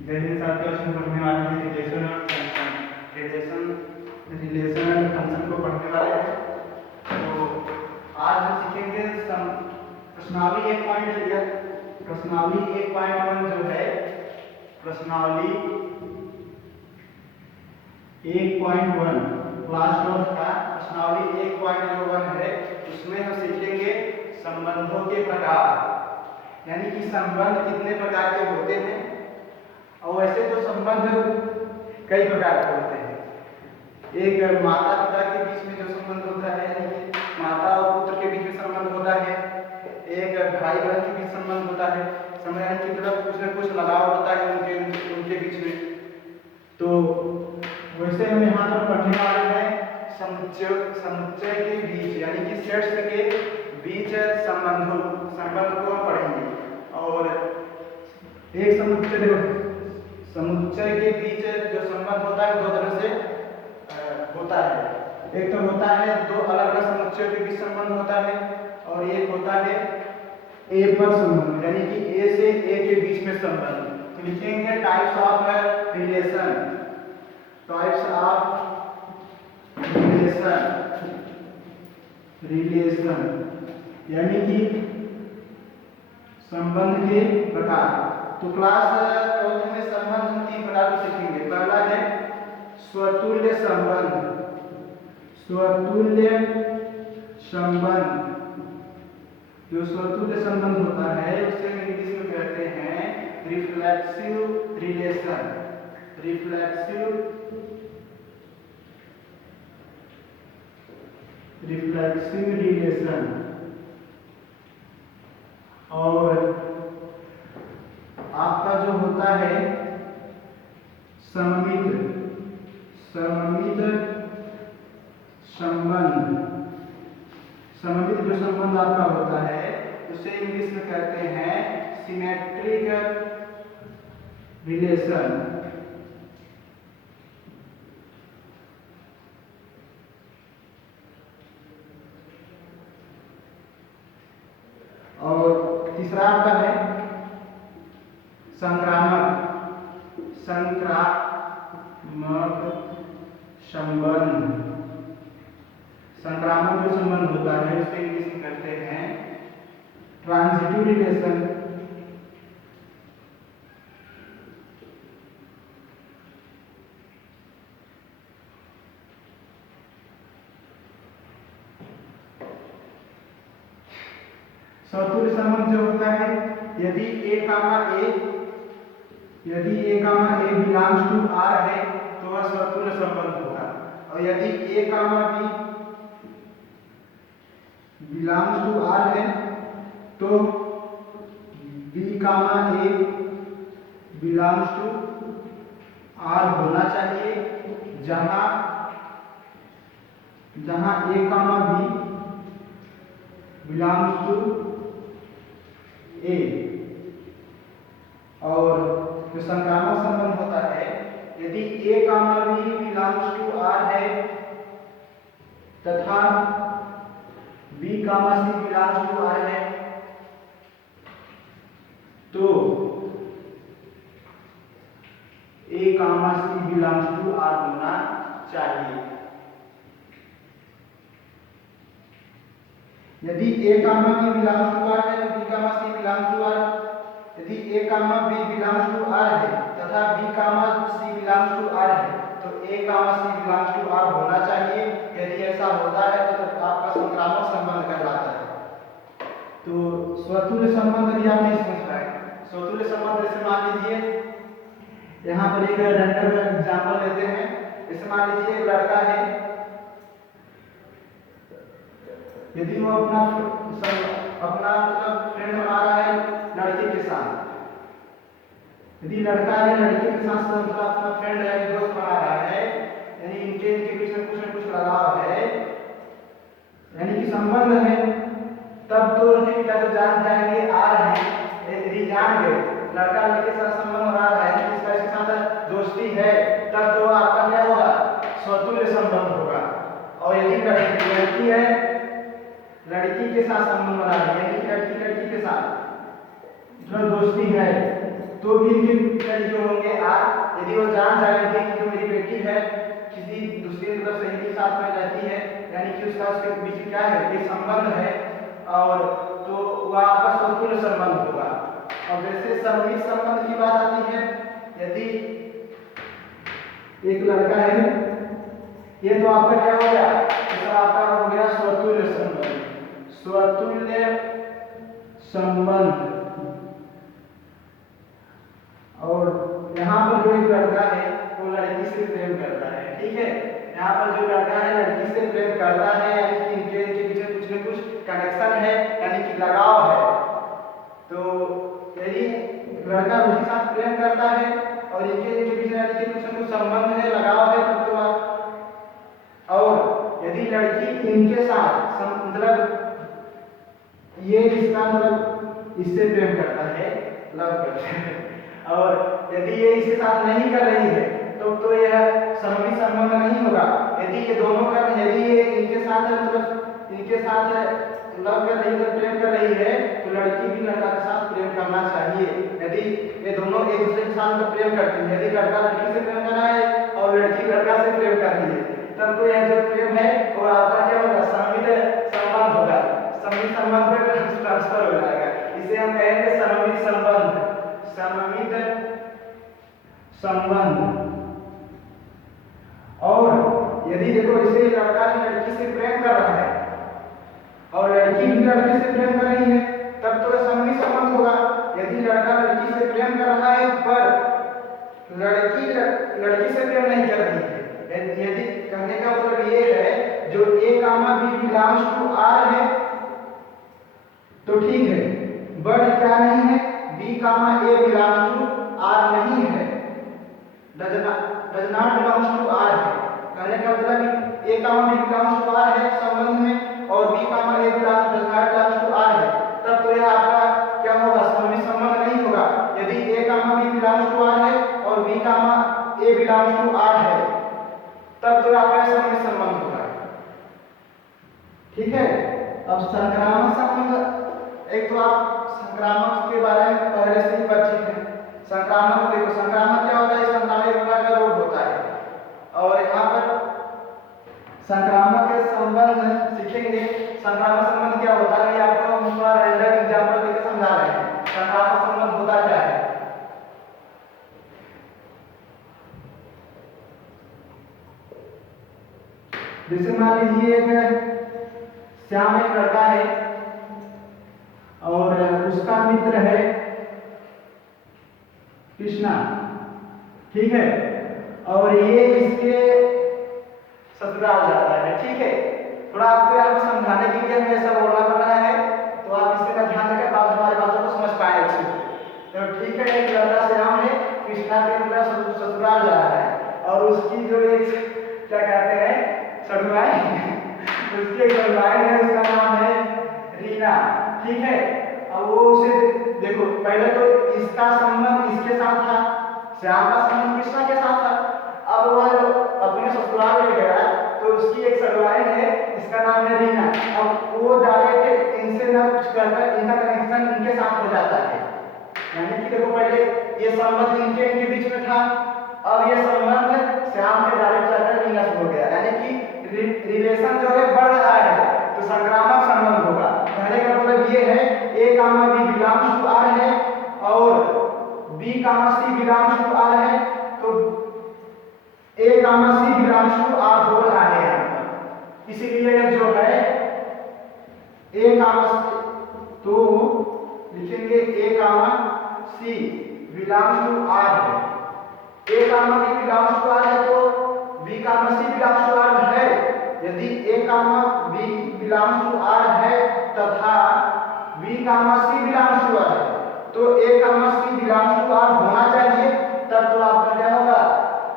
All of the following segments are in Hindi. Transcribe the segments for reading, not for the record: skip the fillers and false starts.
जैसे साथियों हम पढ़ने वाले हैं रिलेशन और फंक्शन। रिलेशन एंड फंक्शन को पढ़ने वाले हैं। तो आज हम सीखेंगे प्रश्नावली 1.1 प्रश्नावली 1.1 जो है प्रश्नावली 1.1 क्लास 12 का प्रश्नावली 1.1 है। उसमें हम सीखेंगे संबंधों के प्रकार, यानी कि संबंध कितने प्रकार के होते हैं। और वैसे तो संबंध कई प्रकार के होते हैं। एक माता पिता के बीच में जो संबंध होता है, यानी कि माता और पुत्र के बीच में संबंध होता है। एक भाई बहन के बीच संबंध होता है, समय की तरफ कुछ न कुछ लगाव होता है उनके बीच में। तो वैसे हम यहाँ पर पढ़ने वाले हैं समुच्चय के बीच, यानी कि सेट्स के बीच संबंध को हम पढ़ेंगे। और एक समुच्चय के बीच जो संबंध होता है दो तरह से होता है। एक तो होता है दो अलग अलग समुच्चयों के बीच संबंध होता है, और एक होता है ए पर संबंध, यानी कि ए से ए के बीच में संबंध। तो लिखेंगे types of relation. Types of relation यानी कि संबंध के प्रकार। तो क्लास 12 में संबंध हम 3 प्रकार को सीखेंगे। पहला है स्वतुल्य संबंध। स्वतुल्य संबंध, जो स्वतुल्य संबंध होता है उसे इंग्लिश में कहते हैं रिफ्लेक्सिव रिलेशन। Reflexive relation. और आपका जो होता है सममित संबंध। सममित जो संबंध आपका होता है उसे इंग्लिश में कहते हैं सिमेट्रिक रिलेशन। और तीसरा आपका है संक्रामक संबंध। संक्रामक जो संबंध होता है उसे इंग्लिश में कहते हैं ट्रांजिटिव रिलेशन। स्वतुल्य संबंध जो होता है, यदि ए बिलोंग्स टू आर है तो वह स्वतुल्य संबंध होगा। और यदि A B belongs to R है तो B A belongs to R होना चाहिए, जहां A B belongs to A. और जो संक्रामक संबंध होता है, यदि A B belongs to R है तथा B C belongs to R है तो A C belongs to R होना चाहिए। यदि A B belongs to R है तो B C belongs to R. यदि A B belongs to R है तथा B C belongs to R है तो A C belongs to R होना चाहिए। यदि ऐसा होता है तो आपका संक्रामक संबंध कहलाता है। तो स्वतुल्य संबंध भी आप नहीं समझ पाए। स्वतुल्य संबंध जैसे मान लीजिए यहाँ पर एक रैंडम एग्जांपल लेते हैं। जैसे मान लीजिए एक लड़का है, यदि वो अपना मतलब फ्रेंड बना रहा है लड़की के साथ। यदि लड़का है लड़की के साथ मतलब अपना फ्रेंड है, दोस्त बना रहा है, यानी इनके बीच में कुछ न कुछ लगाव है, यानी कि संबंध है, तब तो उनके पिता जब जान जाएंगे आ रहे हैं, यदि जान गए लड़का लड़के के साथ संबंध बना रहा है, इसका इसके साथ दोस्ती है, तब तो आपका क्या होगा, स्वतुल्य संबंध होगा। और यदि लड़की है लड़की के साथ संबंध बना रही है, यानी लड़की के साथ जो दोस्ती है, तो भी इनके तरीके होंगे आर। यदि वो जान जाएंगे कि जो मेरी बेटी है किसी दूसरे मतलब सही के साथ में रहती है, यानी कि उसका उसके बीच क्या है, ये संबंध है, और तो वह आपका स्वतुल्य संबंध होगा। और जैसे सममित संबंध की बात आती है, यदि एक लड़का है, ये तो आपका क्या हो गया, तो आपका हो गया स्वतुल्य संबंध। स्वतुल्य संबंध। और यहाँ पर जो एक लड़का है वो लड़की से प्रेम करता है, ठीक है। यहाँ पर जो लड़का है लड़की से प्रेम करता है, यानी कि इनके बीच में कुछ न कुछ कनेक्शन है, यानी कि लगाव है। तो यदि लड़का उसके साथ प्रेम करता है और इनके बीच यानी कि कुछ न कुछ संबंध है, लगाव है, तब तो आप। और यदि लड़की इनके साथ मतलब ये इसका मतलब इससे प्रेम करता है, लव करता है, और यदि ये इसके साथ नहीं कर रही है तो यह सममित संबंध नहीं होगा। यदि ये दोनों कर, यदि ये इनके साथ मतलब इनके साथ लव कर रही है, प्रेम कर रही है, तो लड़की भी लड़का के साथ प्रेम करना चाहिए। यदि ये दोनों एक दूसरे के साथ प्रेम करते हैं, यदि लड़का लड़की से प्रेम कर रहा है और लड़की लड़का से प्रेम कर रही है, तब तो यह जो प्रेम है वो आपका क्या होगा, सममित संबंध होगा। सममित संबंध में ट्रांसफर हो जाएगा, इसे हम कहेंगे सममित संबंध। सममित संबंध। और यदि देखो इसे लड़का लड़की से प्रेम कर रहा है और लड़की भी लड़के से प्रेम कर रही है, तब तो सममित संबंध होगा। यदि लड़का लड़की से प्रेम कर रहा है पर लड़की लड़की से प्रेम नहीं कर रही है, यदि कहने का मतलब ये है जो A comma B belongs to R है तो ठीक है, बट क्या नहीं है, B comma A belongs to R नहीं है, does not belongs to R है। कहने का मतलब A comma B belongs to R है संबंध में, और B comma A belongs does not belongs to R है, तब तो यह आपका क्या होगा, सममित संबंध नहीं होगा। यदि A comma B belongs to R है और B comma A belongs to R है, तब तो आपका सममित संबंध होगा, ठीक है। अब संक्रामक संबंध, एक तो आप संक्रामक के बारे में पहले से ही परिचित हैं। संक्रामक देखो, संक्रामक क्या होता है, संक्रामक प्रकार का रोग होता है, और यहाँ पर संक्रामक के संबंध सीखेंगे। संक्रामक संबंध क्या होता है, आपको हम थोड़ा रैंडम एग्जांपल देकर समझा रहे हैं संक्रामक संबंध होता क्या है। जैसे मान लीजिए एक श्याम एक लड़का है और उसका मित्र है कृष्णा, ठीक है, और ये इसके ससुराल जाता है, ठीक है। थोड़ा आपको यहाँ पर समझाने के लिए हमें ऐसा बोलना पड़ रहा है, तो आप इससे का ध्यान रखें, बात हमारी बातों को समझ पाए अच्छे से। तो ठीक है, एक लड़का श्याम है, कृष्णा के मतलब ससुराल जा रहा है, और उसकी जो एक क्या कहते हैं सड़ुआई उसकी एक सड़ुआई है, उसका नाम है रीना, ठीक है। अब वो उसे देखो, पहले तो इसका संबंध इसके साथ था, श्याम का संबंध कृष्णा के साथ था। अब वह अपने ससुराल में गया तो उसकी एक सड़ुआई है, इसका नाम है रीना। अब वो डायरेक्ट इनसे ना कुछ करकर इनका कनेक्शन इनके साथ हो जाता है, यानी कि देखो पहले ये संबंध इनके बीच में था, अब ये संबंध श्याम के डायरेक्ट जाकर रीना से हो गया, यानी कि रिलेशन जो है बढ़ रहा है, तो संक्रामक संबंध होगा। कहने का मतलब ये है A comma B belongs to R है और B comma C belongs to R है, तो A comma C belongs to R हो रहा है यहाँ पर, इसीलिए जो है ए कामा, तो लिखेंगे A comma C belongs to R है, A comma B belongs to R है तो B comma C belongs to R है। यदि A comma B belongs to R है तथा B comma C belongs to R है, तो A comma C belongs to R होना चाहिए, तब तो आपका क्या होगा,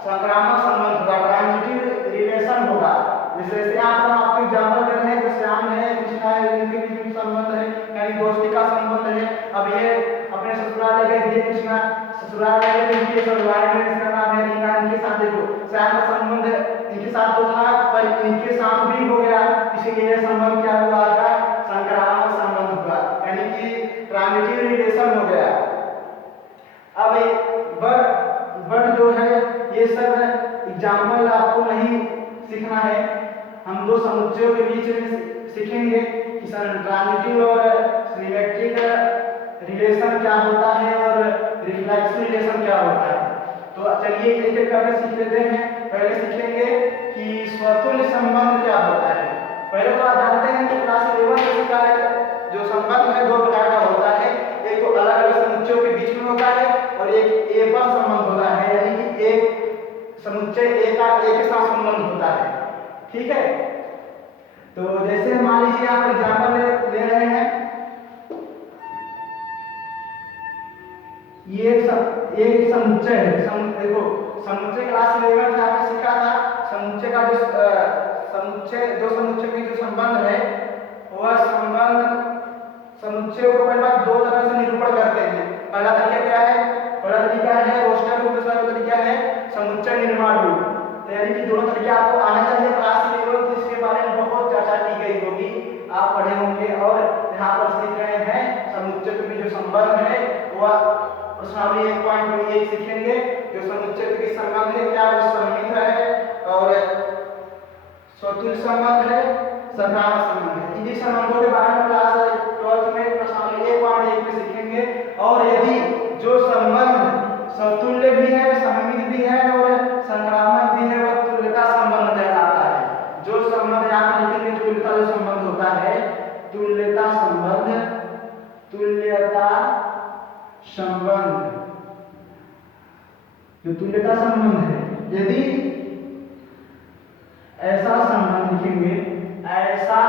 संक्रामक संबंध होगा, ट्रांजिटिव रिलेशन होगा। जैसे आप आपको एग्जांपल दे रहे हैं कि श्याम है कृष्णा है, इनके बीच में संबंध है, यानी दोस्ती का संबंध है। अब ये अपने ससुराल गए थे, कृष्णा ससुराल गए थे, इनके ससुराल में इसका नाम है रीना, इनके साथ देखो श्याम का संबंध इनके साथ तो था पर इनके साथ भी हो गया, इसीलिए संबंध क्या हुआ, आपका संक्रामक संबंध हुआ, यानी कि ट्रांजिटिव रिलेशन हो गया। अब ये सब एग्जाम्पल आपको नहीं सीखना है। हम दो समुच्चयों के बीच में सीखेंगे कि ट्रांजिटिव और सिमेट्रिक रिलेशन क्या होता है और रिफ्लेक्सिव रिलेशन क्या होता है। तो चलिए एक एक करके सीख लेते हैं। पहले सीखेंगे कि स्वतुल्य संबंध क्या होता है। पहले तो आप जानते हैं कि क्लास 11 में सीखा है जो संबंध है दो प्रकार का होता है। एक तो अलग अलग समुच्चयों के बीच में होता है और एक ए पर संबंध होता है, यानी कि एक समुच्चय ए का ए के साथ संबंध होता है। ठीक है, तो जैसे मान लीजिए आप एग्जाम्पल ले रहे हैं, ये एक समुच्चय है। देखो समुच्चय क्लास 11 में आपने सीखा था। समुच्चय का जो दो समुच्चय में जो संबंध है वह संबंध समुच्चय को पहले बात दो तरह से निरूपण करते हैं। पहला तरीका क्या है? पहला तरीका है रोस्टर रूप, दूसरा तरीका है समुच्चय निर्माण रूप। तो यानी कि दोनों तरीके आपको आना चाहिए। क्लास 11 तो इसके बारे में बहुत चर्चा की गई होगी, आप पढ़े होंगे। और यहाँ पर सीख रहे हैं समुच्चय के बीच जो संबंध है वह प्रश्नावली 1.1 सीखेंगे। जो समुच्चय के बीच संबंध है क्या वो सममित है और स्वतुल्य संबंध है, संक्रामक संबंध है। इन्हीं संबंधों के बारे में क्लास 12 में प्रश्नावली 1.1 में सीखेंगे। और यदि जो संबंध स्वतुल्य भी है, सममित भी है और संक्रामक भी है वह तुल्यता संबंध कहलाता है। जो संबंध यहाँ लिखेंगे तुल्यता जो संबंध होता है, तुल्यता संबंध, तुल्यता संबंध, जो तुल्यता संबंध है, यदि ऐसा संबंध लिखेंगे, ऐसा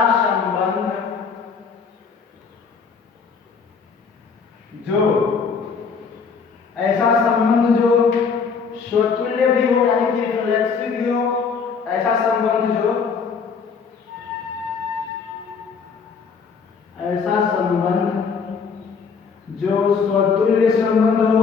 संबंध जो स्वतुल्य भी हो यानी कि रिफ्लेक्सिव भी हो, ऐसा संबंध जो स्वतुल्य संबंध हो